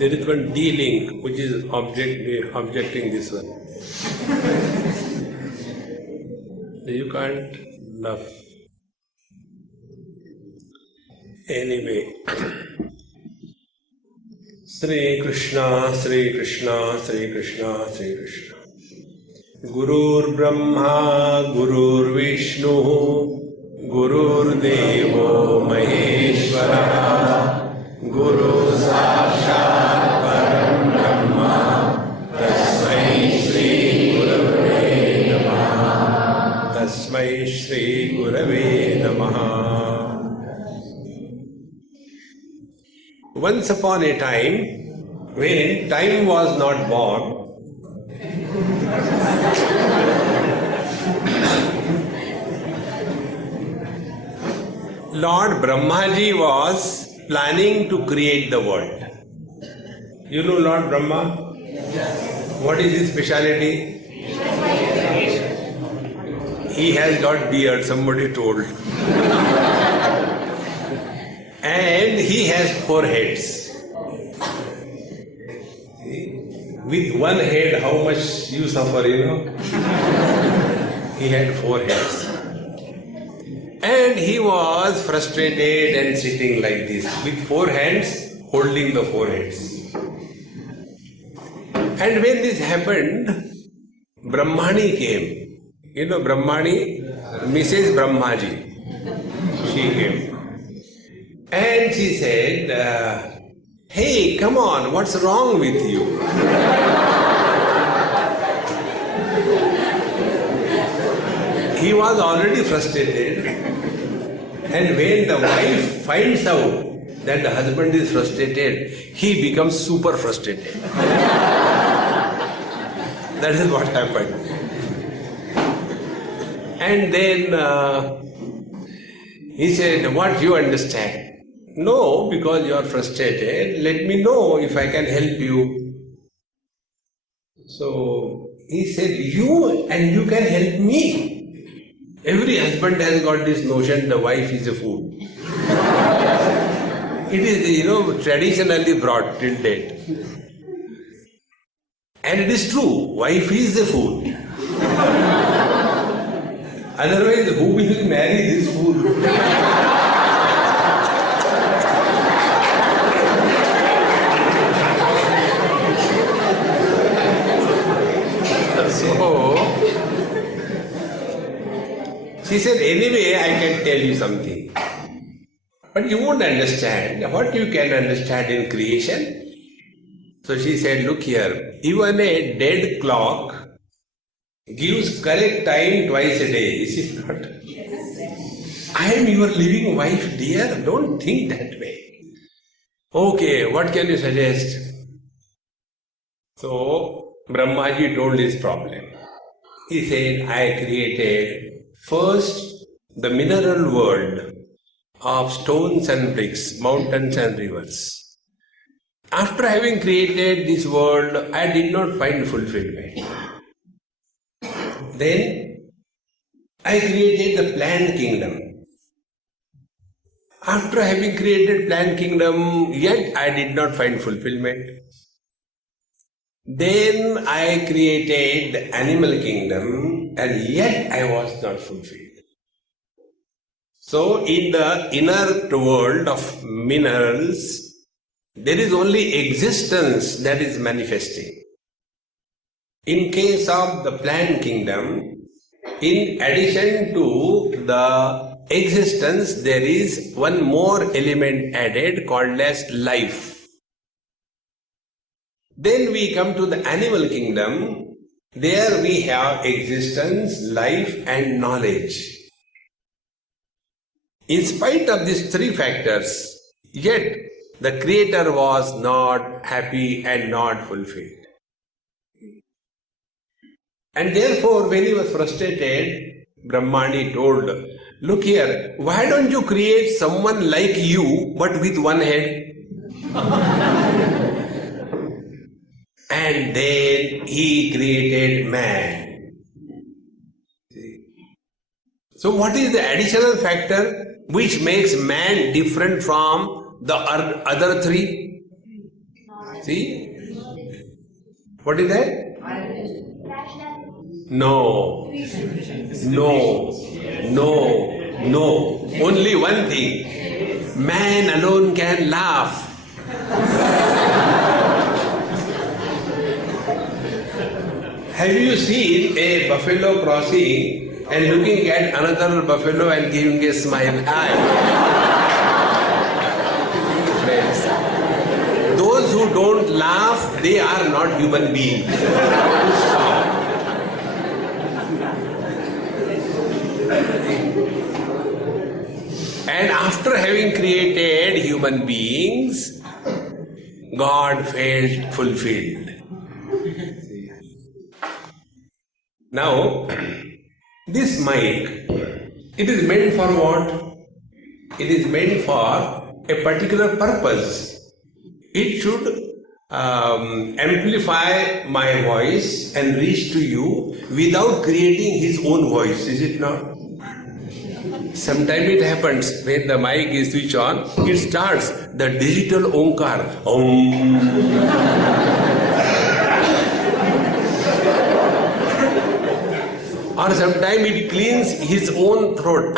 there is one D-link which is objecting this one. You can't laugh. Anyway. Sri Krishna, Sri Krishna, Sri Krishna, Sri Krishna. Gurur Brahma, Gurur Vishnu, Gurur Devo Maheshwara, Guru Sakshat Param Brahma, Tasmai Shri Gurave Namaha, Tasmai Shri Gurave Namaha. Once upon a time, when time was not born, Lord Brahmaji was planning to create the world. You know Lord Brahma? Yes. What is his speciality? He has got beard, somebody told. And he has 4 heads. With one head, how much you suffer, you know? He had 4 heads. And he was frustrated and sitting like this, with 4 hands holding the 4 heads. And when this happened, Brahmani came. You know Brahmani? Mrs. Brahmaji. She came. And she said, hey, come on, what's wrong with you? He was already frustrated, and when the wife finds out that the husband is frustrated, he becomes super frustrated. That is what happened. And then he said, what you understand? No, because you are frustrated, let me know if I can help you. So he said, you can help me. Every husband has got this notion the wife is a fool. It is, traditionally brought till date. And it is true, wife is a fool. Otherwise, who will marry this fool? So, she said, anyway, I can tell you something. But you won't understand what you can understand in creation. So she said, look here, even a dead clock gives correct time twice a day, is it not? Yes. I am your living wife, dear. Don't think that way. Okay, what can you suggest? So, Brahmaji told his problem. He said, I created first the mineral world of stones and bricks, mountains and rivers. After having created this world, I did not find fulfillment. Then I created the plant kingdom. After having created plant kingdom, yet I did not find fulfillment. Then I created the animal kingdom, and yet I was not fulfilled. So in the inner world of minerals, there is only existence that is manifesting. In case of the plant kingdom, in addition to the existence, there is one more element added called as life. Then we come to the animal kingdom. There we have existence, life and knowledge. In spite of these 3 factors, yet the Creator was not happy and not fulfilled. And therefore, when he was frustrated, Brahmani told, look here, why don't you create someone like you, but with 1 head? And then he created man. So what is the additional factor which makes man different from the other 3? See? What is that? No. No. No. No. Only one thing. Man alone can laugh. Have you seen a buffalo crossing and looking at another buffalo and giving a smile? Hi. Friends, those who don't laugh, they are not human beings. And after having created human beings, God felt fulfilled. Now, this mic, it is meant for what? It is meant for a particular purpose. It should amplify my voice and reach to you without creating his own voice, is it not? Sometimes it happens when the mic is switched on, it starts the digital Omkar. Om. Or sometimes it cleans his own throat.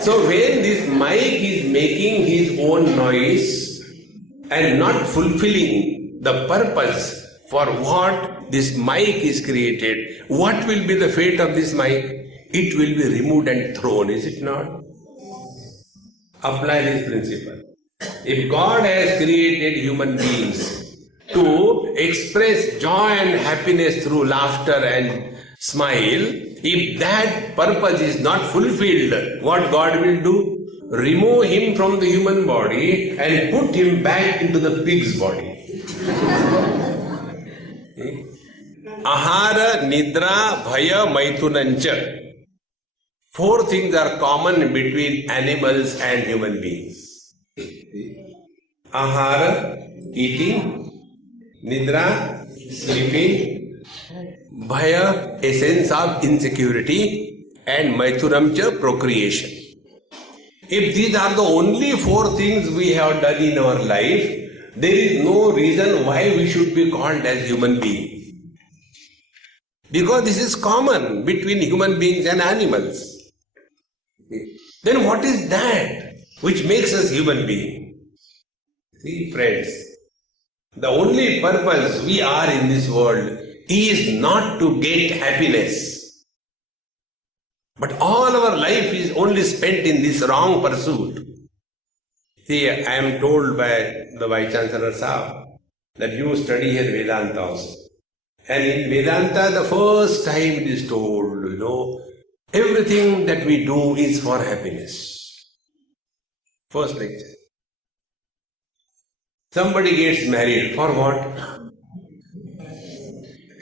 So when this mic is making his own noise and not fulfilling the purpose for what this mic is created, what will be the fate of this mic? It will be removed and thrown, is it not? Apply this principle. If God has created human beings to express joy and happiness through laughter and smile, if that purpose is not fulfilled, what God will do? Remove him from the human body and put him back into the pig's body. Ahara, Nidra, Bhaya, Maithunancha. 4 things are common between animals and human beings. Ahara, eating. Nidra, sleeping. Bhaya, a sense of insecurity. And Maithunamcha, procreation. If these are the only 4 things we have done in our life, there is no reason why we should be called as human beings. Because this is common between human beings and animals. Then what is that which makes us human beings? See, friends, the only purpose we are in this world is not to get happiness. But all our life is only spent in this wrong pursuit. See, I am told by the Vice Chancellor Sahab that you study here Vedanta also. And in Vedanta, the first time it is told, everything that we do is for happiness. First lecture. Somebody gets married, for what?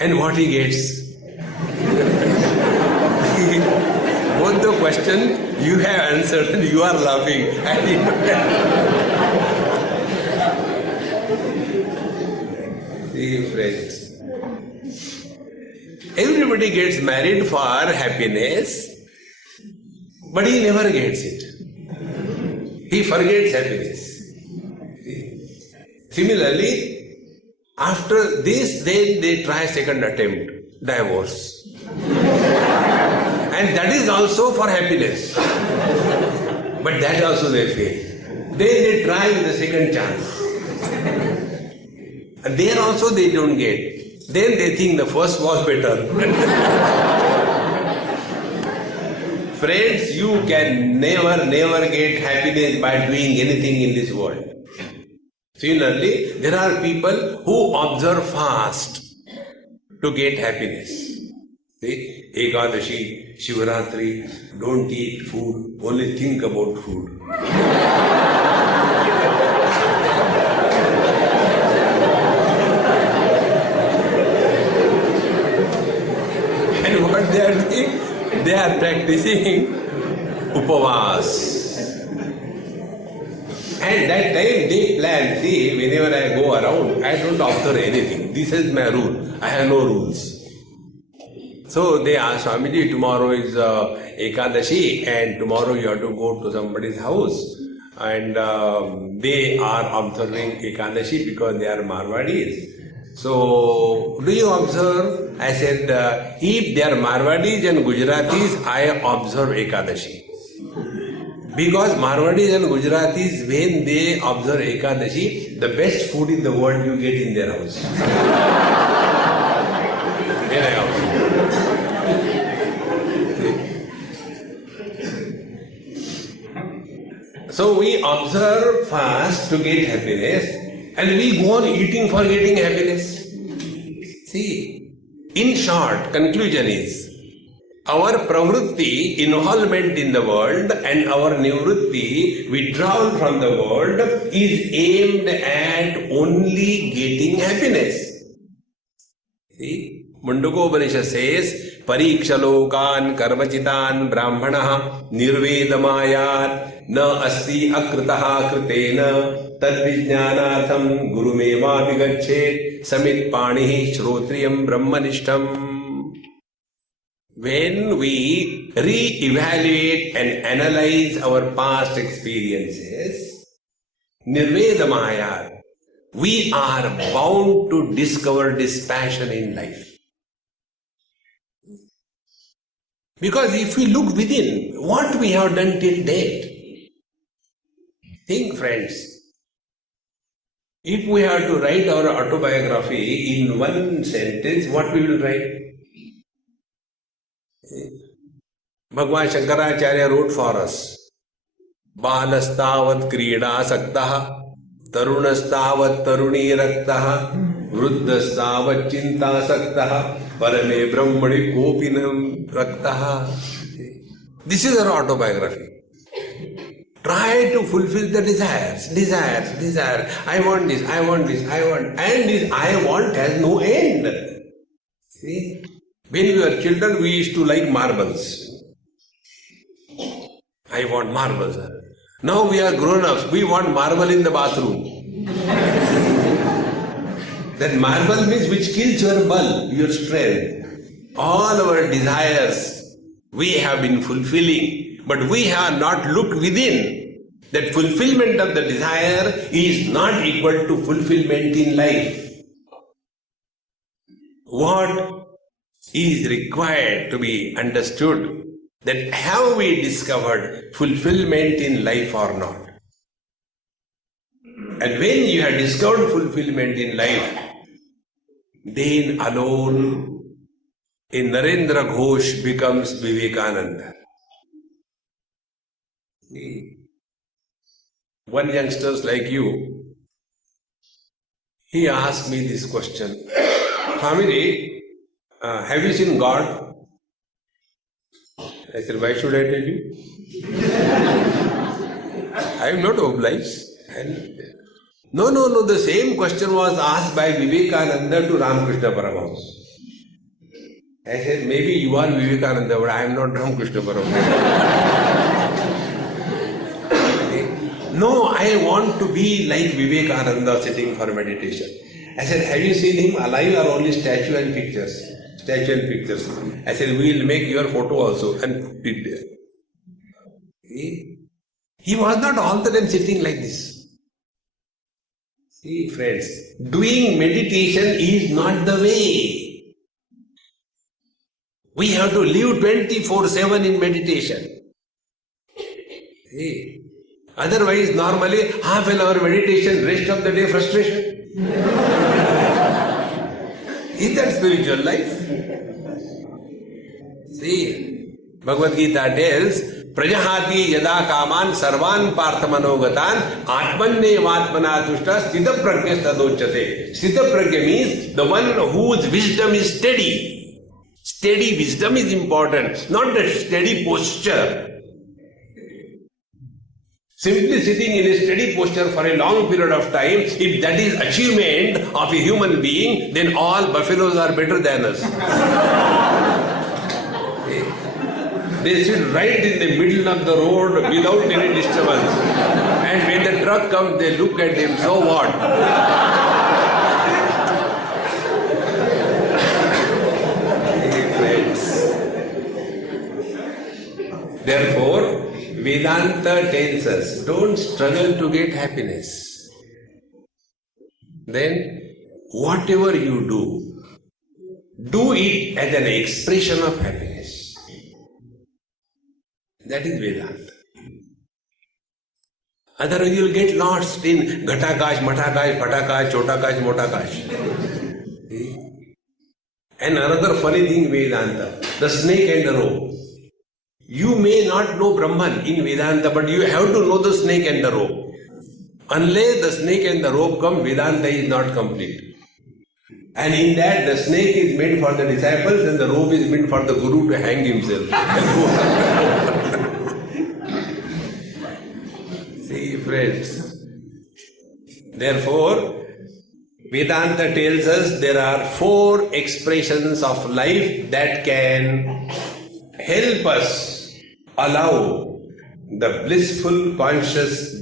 And what he gets? Both the question you have answered and you are laughing. See, friends, everybody gets married for happiness, but he never gets it. He forgets happiness. Similarly, after this, then they try second attempt, divorce. And that is also for happiness. But that also they fail. Then they try with the second chance. And there also they don't get. Then they think the first was better. Friends, you can never get happiness by doing anything in this world. Similarly, there are people who observe fast to get happiness. See, Ekadashi, Shivaratri, don't eat food, only think about food. And what they are doing? They are practicing upavas. And that time they plan, see, whenever I go around, I don't observe anything. This is my rule. I have no rules. So they ask Swamiji, tomorrow is Ekadashi and tomorrow you have to go to somebody's house. and they are observing Ekadashi because they are Marwadis. So, do you observe? I said, if they are Marwadis and Gujaratis, I observe Ekadashi. Because Marwadis and Gujaratis, when they observe Ekadashi, the best food in the world you get in their house. In a house. So we observe fast to get happiness, and we go on eating for getting happiness. See, in short, conclusion is, our pravrutti, involvement in the world, and our nivrutti, withdrawal from the world, is aimed at only getting happiness. See? Mundukopanishad says, Parikshalokan karmachitan brahmana nirvedamayat na asti akritaha kritena tadvijnanatham gurumeva vigachet samit panihi shrotriyam brahmanishtam. When we re-evaluate and analyze our past experiences, nirvedamayat, we are bound to discover dispassion in life. Because if we look within, what we have done till date? Think, friends. If we have to write our autobiography in one sentence, what we will write? Bhagwan Shankaracharya wrote for us, Balastavat krida saktaha, Tarunastavat taruni raktaha, Vruddhastavat chinta saktaha, Parame brahmani kopinam raktaha. This is our autobiography. Try to fulfill the desires. I want this, I want this, I want. And this I want has no end. See? When we were children, we used to like marbles. I want marbles. Now we are grown-ups, we want marble in the bathroom. That marble means which kills your bulb, your strength. All our desires we have been fulfilling, but we have not looked within. That fulfillment of the desire is not equal to fulfillment in life. What is required to be understood, that have we discovered fulfillment in life or not? And when you have discovered fulfillment in life, then alone a Narendra Ghosh becomes Vivekananda. One youngster like you, he asked me this question, Swami, have you seen God? I said, why should I tell you? I am not obliged. No, the same question was asked by Vivekananda to Ramakrishna Paramahamsa. I said, maybe you are Vivekananda, but I am not Ramakrishna Paramahamsa. No, I want to be like Vivekananda sitting for meditation. I said, have you seen him alive or only statue and pictures? Statue and pictures. I said, we will make your photo also and put it there. He was not all the time sitting like this. See, friends, doing meditation is not the way. We have to live 24/7 in meditation. See? Otherwise, normally, half an hour meditation, rest of the day frustration. Is that spiritual life? See, Bhagavad Gita tells, Prajahati yada kaman sarvan parthamanogatan atmannevatmana tushta sthita prajna tadocchate. Sthita prajna means the one whose wisdom is steady. Steady wisdom is important, not the steady posture. Simply sitting in a steady posture for a long period of time, if that is achievement of a human being, then all buffaloes are better than us. They sit right in the middle of the road without any disturbance. And when the truck comes, they look at him, so what? Therefore, Vedanta Vedanta tells us, don't struggle to get happiness. Then, whatever you do it as an expression of happiness. That is Vedanta. Otherwise you will get lost in Ghatakash, Matakash, Patakash, Chotakash, Motakash. And another funny thing Vedanta, the snake and the rope. You may not know Brahman in Vedanta, but you have to know the snake and the rope. Unless the snake and the rope come, Vedanta is not complete. And in that, the snake is made for the disciples and the rope is made for the Guru to hang himself. See, friends. Therefore, Vedanta tells us there are 4 expressions of life that can help us allow the blissful conscious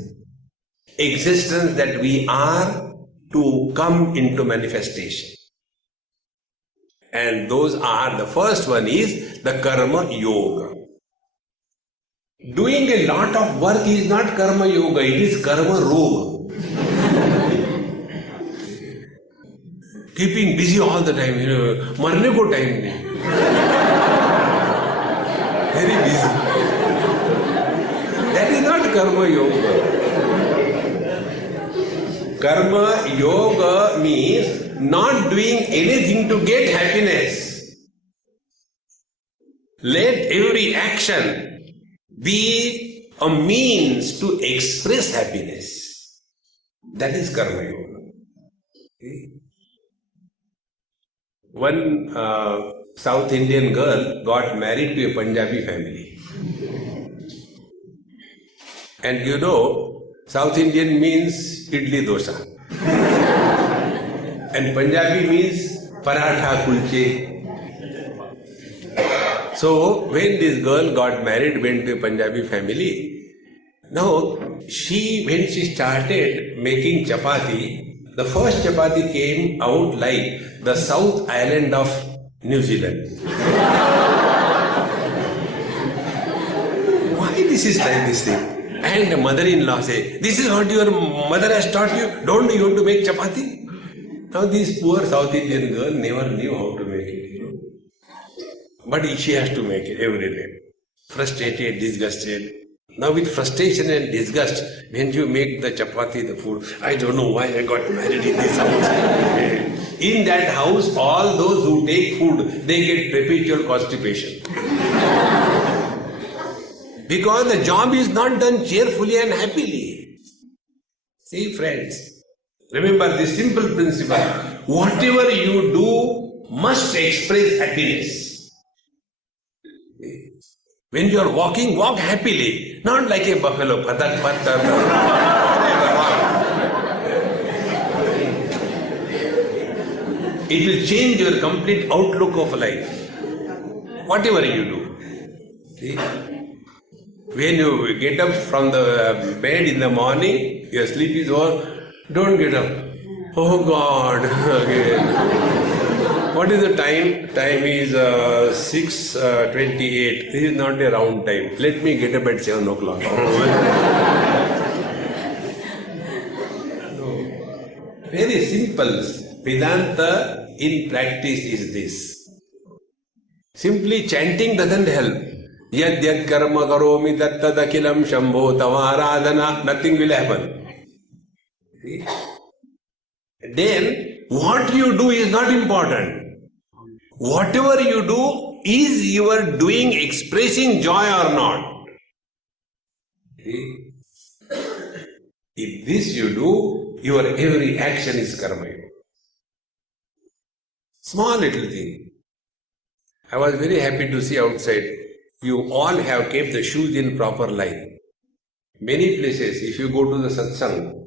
existence that we are to come into manifestation. And those are, the first one is the karma yoga. Doing a lot of work is not karma yoga, it is karma roga. Keeping busy all the time, marne ko time nahi. Very busy. That is not karma yoga. Karma yoga means not doing anything to get happiness. Let every action be a means to express happiness. That is karma yoga. Okay? One South Indian girl got married to a Punjabi family. And South Indian means idli dosa. And Punjabi means paratha kulche. So when this girl got married, went to a Punjabi family, now when she started making chapati, the first chapati came out like the South Island of New Zealand. Why this is like this thing? And the mother-in-law say, this is what your mother has taught you, don't you have to make chapati? Now this poor South Indian girl never knew how to make it. But she has to make it every day. Frustrated, disgusted. Now with frustration and disgust, when you make the chapati, the food, I don't know why I got married in this house. In that house, all those who take food, they get perpetual constipation. Because the job is not done cheerfully and happily. See friends, remember this simple principle. Whatever you do must express happiness. When you are walking, walk happily, not like a buffalo. It will change your complete outlook of life. Whatever you do. See? When you get up from the bed in the morning, your sleep is over, don't get up. Oh God, again. What is the time? Time is 6:28. This is not a round time. Let me get up at 7 o'clock. No. Very simple. Vedanta in practice is this. Simply chanting doesn't help. Yad yad karma karomi tat tad akhilam shambho tavaradhana. Nothing will happen. See? Then, what you do is not important. Whatever you do, is your doing expressing joy or not? See? If this you do, your every action is karma. Small little thing. I was very happy to see outside, you all have kept the shoes in proper line. Many places, if you go to the satsang,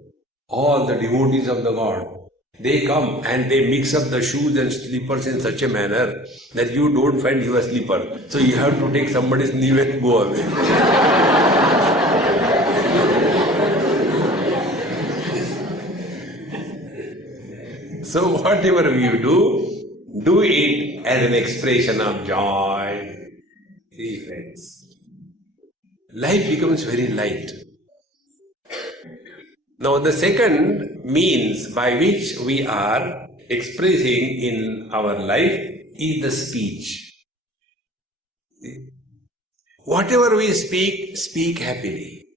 all the devotees of the God, they come and they mix up the shoes and slippers in such a manner that you don't find your slipper. So you have to take somebody's knee and go away. So whatever you do it as an expression of joy. See friends. life becomes very light. Now the second means by which we are expressing in our life is the speech. Whatever we speak, speak happily.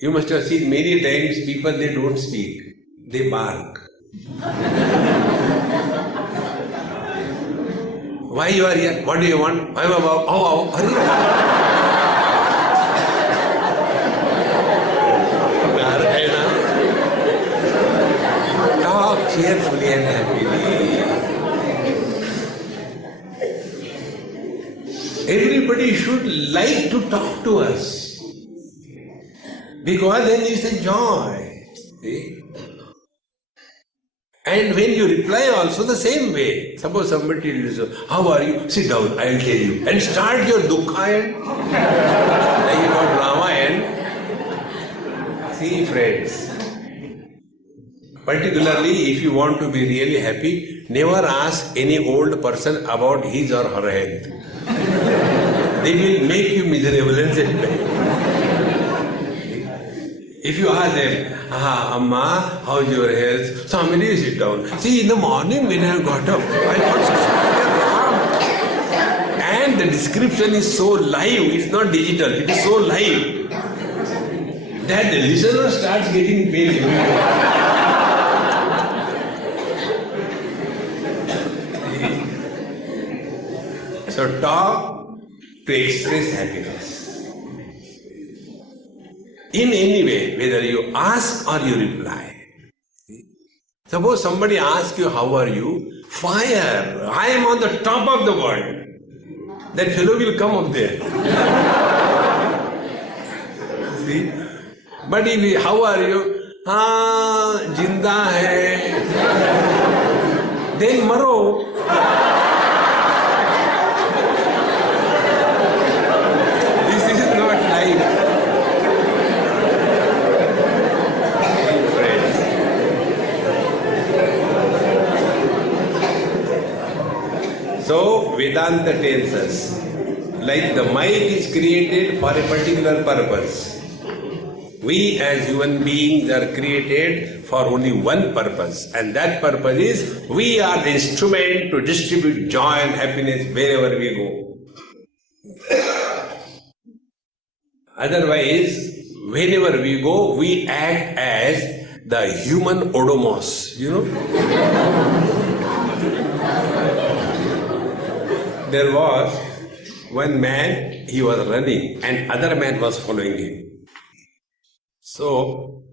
You must have seen many times people, they don't speak, they bark. Why you are here? What do you want? I'm about. Oh, talk cheerfully and happily. Everybody should like to talk to us, because then it's a joy. See? And when you reply also the same way. Suppose somebody tells you, how are you? Sit down, I'll tell you. And start your Dukhayan. Like about Ramayan. See friends, particularly if you want to be really happy, never ask any old person about his or her health. They will make you miserable and setback. If you ask them, Amma, how's your health? Swami, sit down. See, in the morning when I got up, I got such a and the description is so live, it's not digital, it is so live that the listener starts getting paid. So talk to express happiness. In any way, whether you ask or you reply. Suppose somebody asks you, how are you? Fire! I am on the top of the world. That fellow will come up there. See? But if you, how are you? Jinda hai. Then maro. This is not life. So Vedanta tells us, like the mind is created for a particular purpose, we as human beings are created for only one purpose, and that purpose is we are the instrument to distribute joy and happiness wherever we go. Otherwise, whenever we go, we act as the human Odomos, you know. There was one man, he was running and other man was following him. So,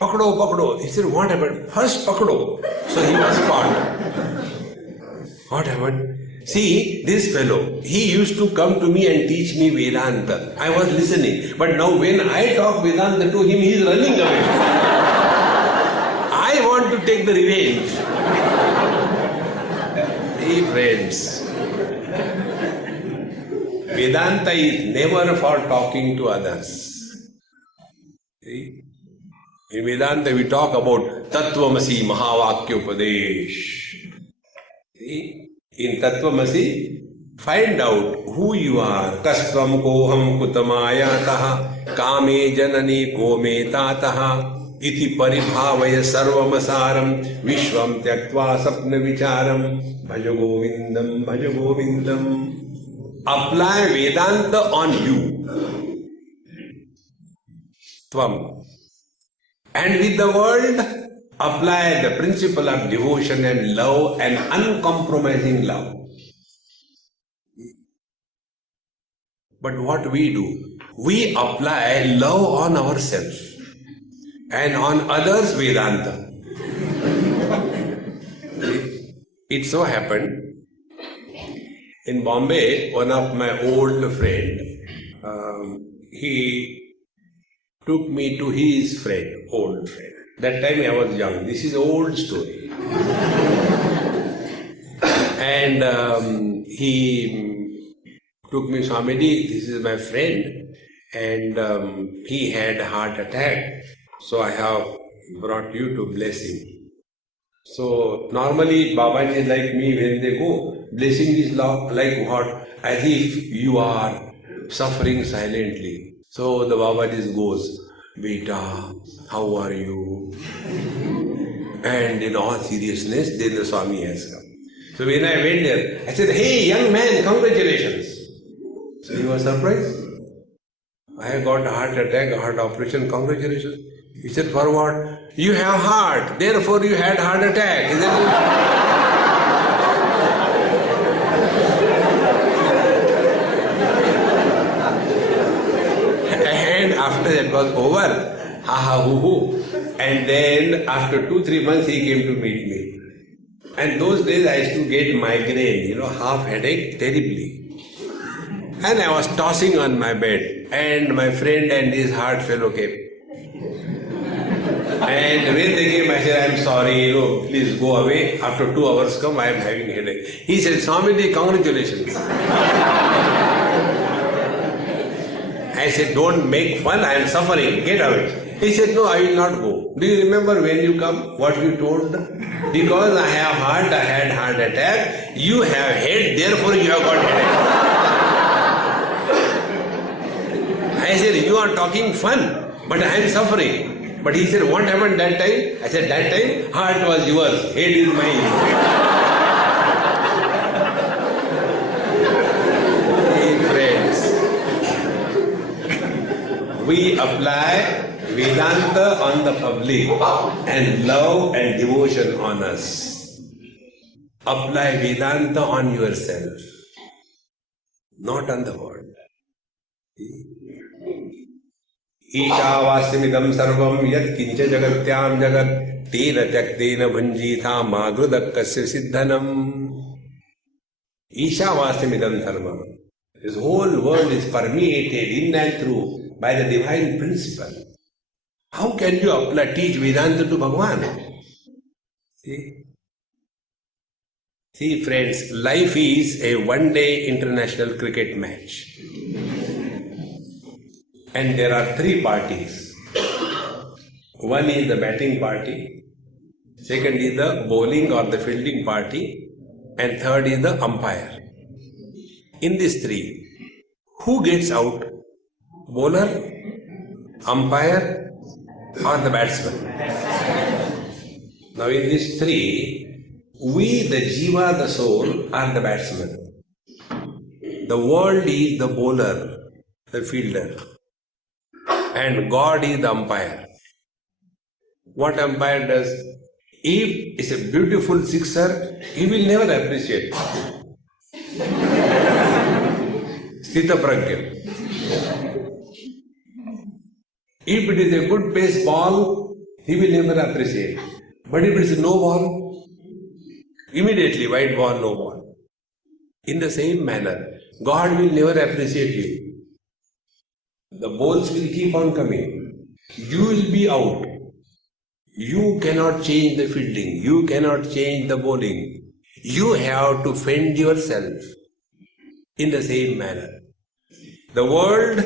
pakdo, pakdo. He said, what happened? First pakdo. So he was caught. What happened? See, this fellow, he used to come to me and teach me Vedanta. I was listening. But now when I talk Vedanta to him, he is running away. I want to take the revenge. See, friends, Vedanta is never for talking to others. See? In Vedanta we talk about Tattvamasi Mahavakyopadesh. See? In Tattvamasi, find out who you are. Kastvam koham kutamayataha kame janani kome tataha iti paribhavaya sarvamasaram vishvam tyaktva sapna vicharam bhaja govindam. Apply Vedanta on you. Tvam. And with the world, apply the principle of devotion and love and uncompromising love. But what we do? We apply love on ourselves and on others Vedanta. It so happened, in Bombay, one of my old friend, he took me to his friend, old friend. That time I was young. This is an old story. And he took me, Swamiji, this is my friend, and he had a heart attack. So I have brought you to bless him. So normally Babaji like me, when they go, blessing is like what? As if you are suffering silently. So the Babaji goes, Beta, how are you? And in all seriousness, then the Swami has come. So when I went there, I said, hey, young man, congratulations. So he was surprised. I got a heart attack, a heart operation, congratulations. He said, for what? You have heart, therefore you had heart attack. Isn't it? And after that was over, ha ha hoo hoo. And then after 2-3 months he came to meet me. And those days I used to get migraine, half headache, terribly. And I was tossing on my bed, and my friend and his heart fellow came. And when they came, I said, I'm sorry, please go away. After 2 hours come, I am having headache. He said, Swamiji, congratulations. I said, don't make fun, I am suffering, get away. He said, no, I will not go. Do you remember when you come, what you told? Because I have heart, I had heart attack. You have head, therefore you have got headache. I said, you are talking fun, but I am suffering. But he said, what happened that time? I said, that time, heart was yours, head is mine. Hey friends, we apply Vedanta on the public and love and devotion on us. Apply Vedanta on yourself, not on the world. ईशावास्यमिदं सर्वं यत् किंच जगत्यां जगत् तेन त्यक्तेन भुञ्जीथा मा गृदक्कस्य सिद्धनम्. ईशावास्यमिदं सर्वं. This whole world is permeated in and through by the divine principle. How can you teach Vedanta to Bhagavan? See friends, life is a one-day international cricket match. And there are 3 parties. One is the batting party, second is the bowling or the fielding party, and third is the umpire. In these 3, who gets out? Bowler, umpire, or the batsman? Now in these 3, we, the jiva, the soul, are the batsman. The world is the bowler, the fielder. And God is the umpire. What umpire does? If it's a beautiful sixer, he will never appreciate. Sthita pragya. If it is a good baseball, he will never appreciate. But if it is no ball, immediately white ball, no ball. In the same manner, God will never appreciate you. The balls will keep on coming. You will be out. You cannot change the fielding. You cannot change the bowling. You have to fend yourself. In the same manner, the world,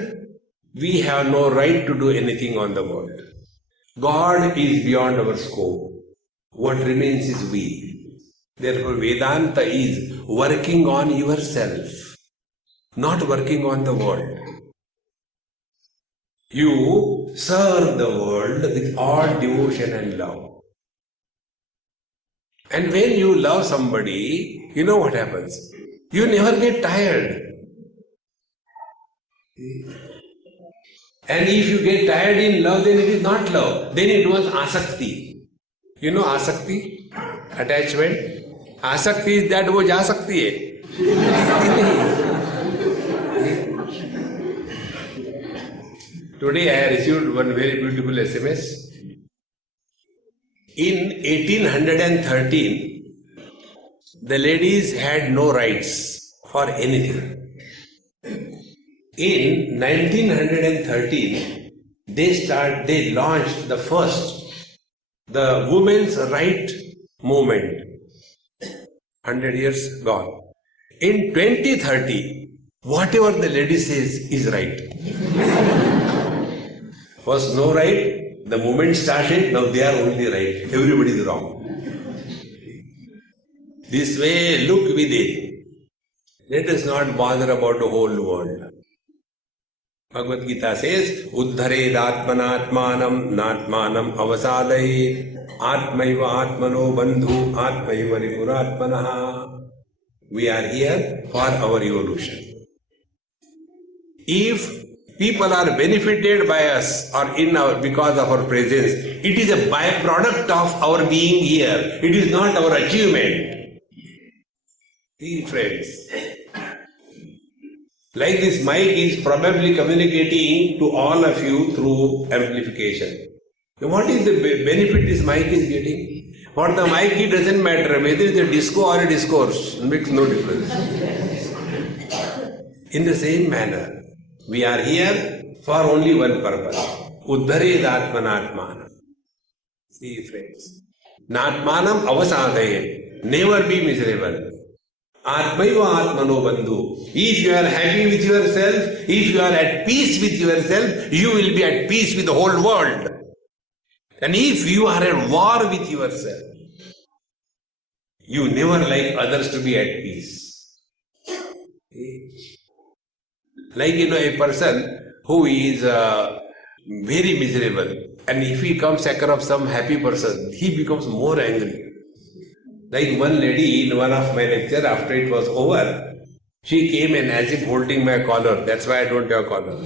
we have no right to do anything on the world. God is beyond our scope. What remains is we. Therefore, Vedanta is working on yourself, not working on the world. You serve the world with all devotion and love. And when you love somebody, you know what happens? You never get tired. And if you get tired in love, then it is not love. Then it was asakti. You know asakti? Attachment. Asakti is that wo ja sakti hai. Today I received one very beautiful SMS. In 1813, the ladies had no rights for anything. In 1913, they launched the women's right movement. 100 years gone. In 2030, whatever the lady says is right. First no right, the movement started, now they are only right. Everybody is wrong. This way, look within. Let us not bother about the whole world. Bhagavad Gita says, Uddhared Atmanatmanam Natmanam Avasadayet Atmaiva Atmano Bandhu Atmaiva Ripuratmanaha. We are here for our evolution. If people are benefited by us or because of our presence, it is a byproduct of our being here. It is not our achievement. See, friends, like this mic is probably communicating to all of you through amplification. What is the benefit this mic is getting? For the mic it doesn't matter whether it's a disco or a discourse, it makes no difference. In the same manner, we are here for only one purpose. Uddhared Atmanatmanam. See, friends. Natmanam avasadayet. Never be miserable. Atmaiva Atmano Bandhu. If you are happy with yourself, if you are at peace with yourself, you will be at peace with the whole world. And if you are at war with yourself, you never like others to be at peace. Like, a person who is very miserable, and if he comes across some happy person, he becomes more angry. Like one lady in one of my lectures, after it was over, she came and as if holding my collar, that's why I don't have collar.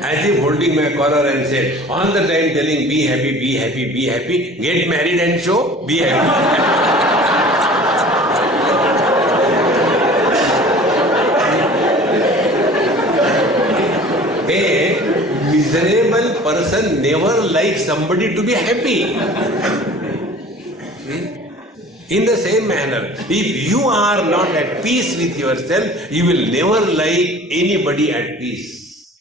As if holding my collar and said, all the time telling, be happy, be happy, be happy, get married and show, be happy. A miserable person never likes somebody to be happy. In the same manner, if you are not at peace with yourself, you will never like anybody at peace.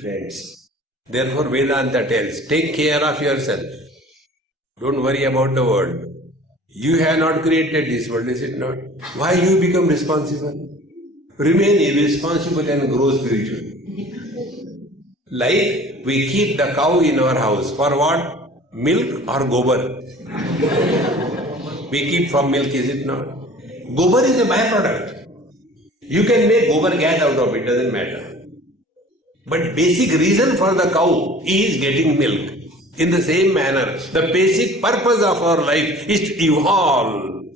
Friends, therefore Vedanta tells, take care of yourself. Don't worry about the world. You have not created this world, is it not? Why you become responsible? Remain irresponsible and grow spiritually. Like we keep the cow in our house. For what? Milk or gobar? We keep from milk, is it not? Gobar is a byproduct. You can make gobar gas out of it, doesn't matter. But basic reason for the cow is getting milk. In the same manner, the basic purpose of our life is to evolve.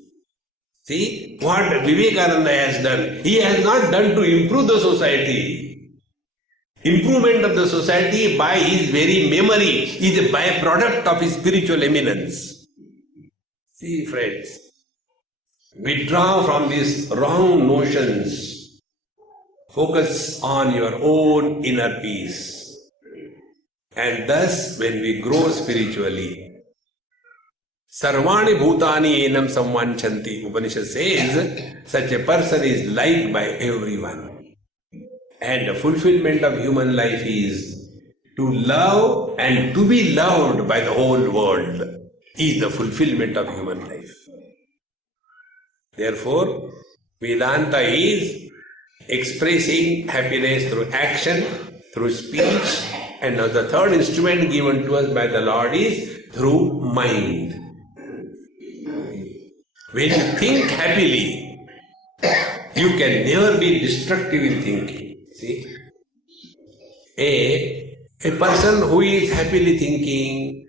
See what Vivekananda has done. He has not done to improve the society. Improvement of the society by his very memory is a byproduct of his spiritual eminence. See, friends, withdraw from these wrong notions. Focus on your own inner peace. And thus, when we grow spiritually, Sarvani Bhutani Enam Samvanchanti, Upanishad says, such a person is liked by everyone. And the fulfillment of human life is to love and to be loved by the whole world is the fulfillment of human life. Therefore, Vedanta is expressing happiness through action, through speech, and now the third instrument given to us by the Lord is through mind. When you think happily, you can never be destructive in thinking. See? A person who is happily thinking,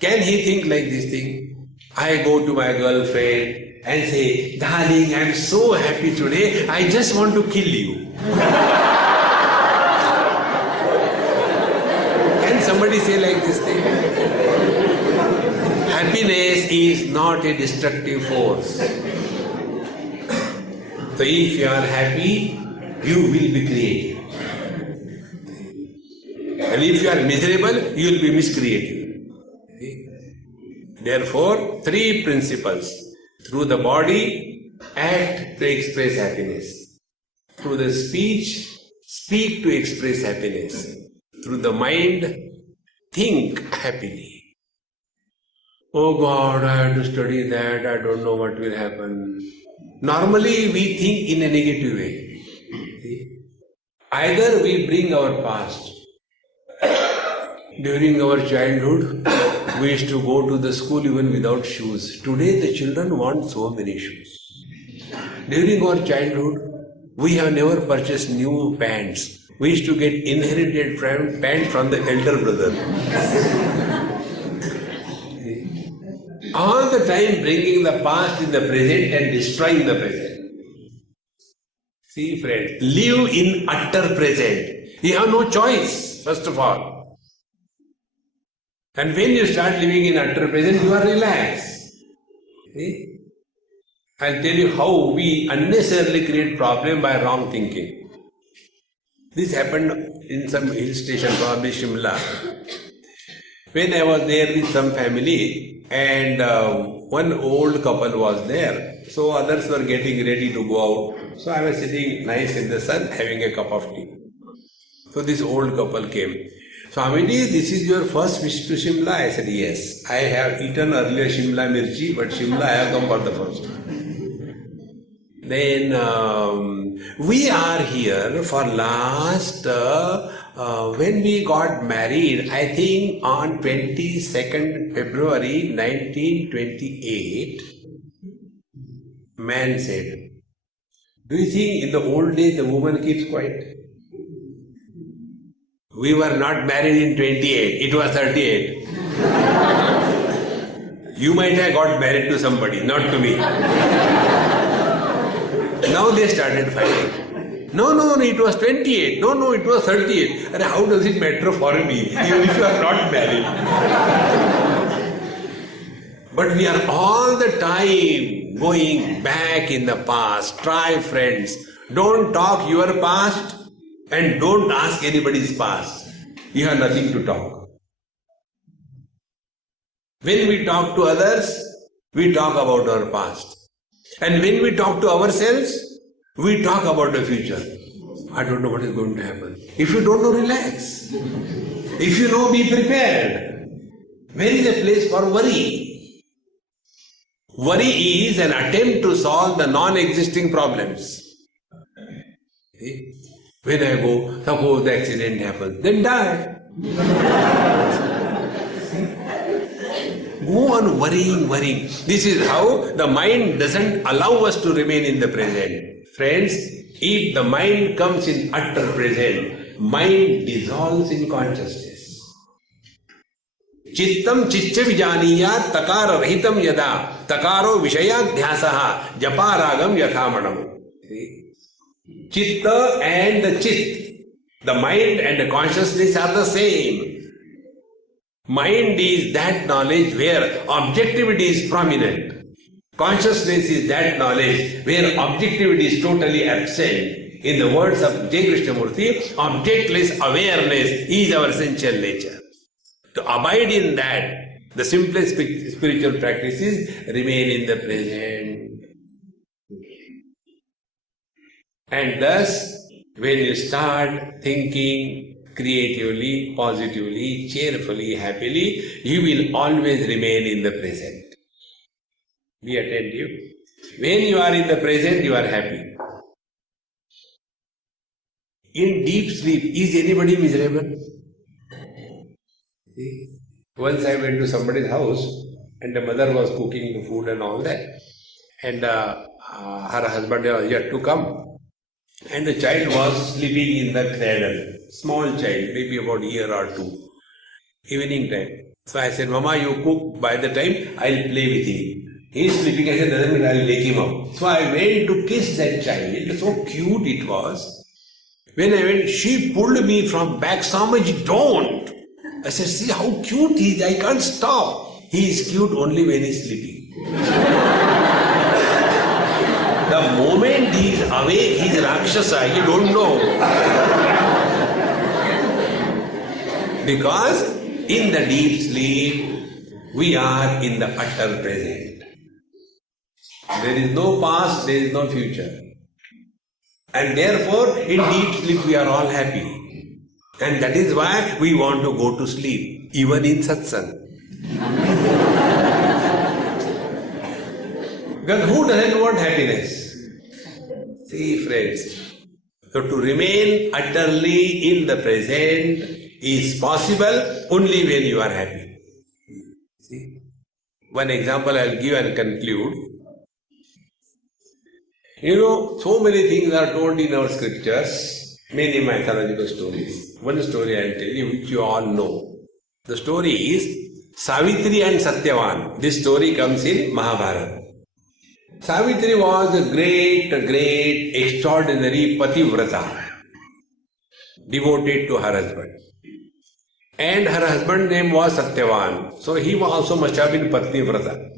can he think like this thing? I go to my girlfriend and say, darling, I am so happy today, I just want to kill you. Can somebody say like this thing? Happiness is not a destructive force. So if you are happy, you will be creative. And if you are miserable, you will be miscreative. Therefore, three principles. Through the body, act to express happiness. Through the speech, speak to express happiness. Through the mind, think happily. Oh God, I have to study that, I don't know what will happen. Normally we think in a negative way. See? Either we bring our past. During our childhood, we used to go to the school even without shoes. Today the children want so many shoes. During our childhood, We have never purchased new pants. We used to get inherited pants from the elder brother. All the time bringing the past in the present and destroying the present. See, friends, live in utter present. You have no choice, first of all. And when you start living in utter present, you are relaxed. See? I'll tell you how we unnecessarily create problem by wrong thinking. This happened in some hill station, probably Shimla. When I was there with some family and one old couple was there, so others were getting ready to go out. So I was sitting nice in the sun having a cup of tea. So this old couple came. Swamiji, this is your first visit to Shimla? I said, yes. I have eaten earlier Shimla mirchi, but Shimla I have come for the first. Then we are here for last, when we got married, I think on 22nd February 1928, man said, do you think in the old days the woman keeps quiet? We were not married in 28, it was 38. You might have got married to somebody, not to me. Now they started fighting. No, it was 28. No, it was 38. And how does it matter for me, even if you are not married? But we are all the time going back in the past. Try, friends. Don't talk your past and don't ask anybody's past. You have nothing to talk. When we talk to others, we talk about our past. And when we talk to ourselves, we talk about the future. I don't know what is going to happen. If you don't know, relax. If you know, be prepared. Where is a place for worry? Worry is an attempt to solve the non-existing problems. See? When I go, suppose the accident happens, then die. Go on worrying. This is how the mind doesn't allow us to remain in the present. Friends, if the mind comes in utter present, mind dissolves in consciousness. Chittam chiccha vijaniyat takara rahitam yada takaro vishayadhyasaha japaragam yathamanam. Chitta and the chit, the mind and the consciousness are the same. Mind is that knowledge where objectivity is prominent. Consciousness is that knowledge where objectivity is totally absent. In the words of J. Krishnamurti, objectless awareness is our essential nature. To abide in that, the simplest spiritual practices remain in the present. And thus, when you start thinking creatively, positively, cheerfully, happily, you will always remain in the present. Be attentive. When you are in the present, you are happy. In deep sleep, is anybody miserable? See? Once I went to somebody's house and the mother was cooking the food and all that. And her husband was yet to come. And the child was sleeping in the cradle. Small child, maybe about a year or two. Evening time. So I said, Mama, you cook, by the time I'll play with him. He is sleeping, I said, doesn't mean I'll wake him up. So I went to kiss that child, so cute it was. When I went, she pulled me from back, Swamiji, don't. I said, see how cute he is, I can't stop. He is cute only when he is sleeping. The moment he is awake, he is Rakshasa, you don't know. Because in the deep sleep, we are in the utter present. There is no past, there is no future. And therefore, in deep sleep, we are all happy. And that is why we want to go to sleep, even in satsang. Because who doesn't want happiness? See, friends, so to remain utterly in the present is possible only when you are happy. See? One example I will give and conclude. You know, so many things are told in our scriptures, many mythological stories. One story I will tell you, which you all know. The story is Savitri and Satyavan. This story comes in Mahabharata. Savitri was a great, extraordinary pativrata, devoted to her husband. And her husband's name was Satyavan. So he also must have been pativrata.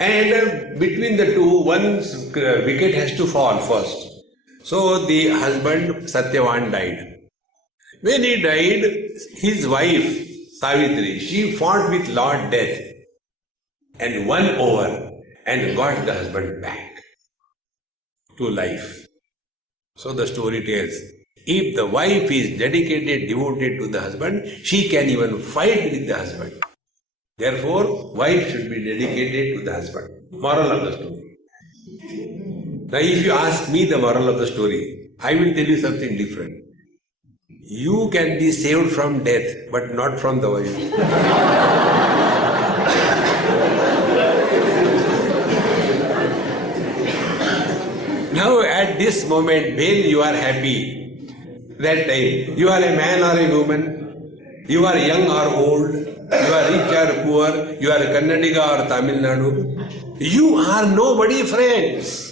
And between the two, one wicket has to fall first. So the husband Satyavan died. When he died, his wife Savitri, she fought with Lord Death and won over and got the husband back to life. So the story tells, if the wife is dedicated, devoted to the husband, she can even fight with the husband. Therefore, wife should be dedicated to the husband. Moral of the story. Now, if you ask me the moral of the story, I will tell you something different. You can be saved from death, but not from the wife. Now, at this moment, when you are happy, that time, you are a man or a woman, you are young or old, you are rich or poor, you are Kannadiga or Tamil Nadu, you are nobody, friends.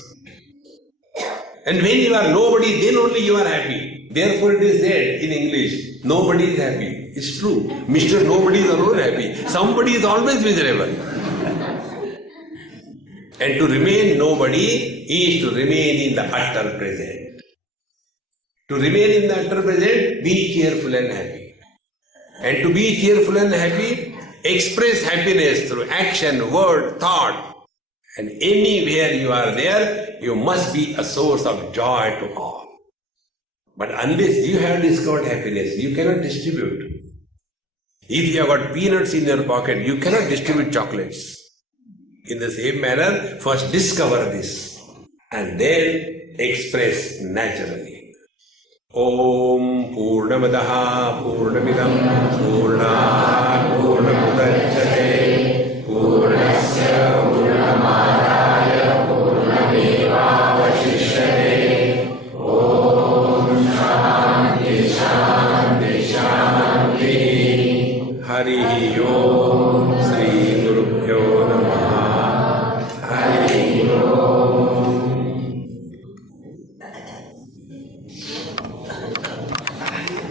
And when you are nobody, then only you are happy. Therefore it is said in English, nobody is happy. It's true. Mr. Nobody is alone happy. Somebody is always miserable. And to remain nobody is to remain in the utter present. To remain in the utter present, be cheerful and happy. And to be cheerful and happy, express happiness through action, word, thought. And anywhere you are there, you must be a source of joy to all. But unless you have discovered happiness, you cannot distribute. If you have got peanuts in your pocket, you cannot distribute chocolates. In the same manner, first discover this and then express naturally. Om Purnamadaha Purnamidam Purnat Purnamudachyate Purnasya Purnamadaya Purnamevavashishyate. Om Shanti Shanti Shanti. Hari Om Sri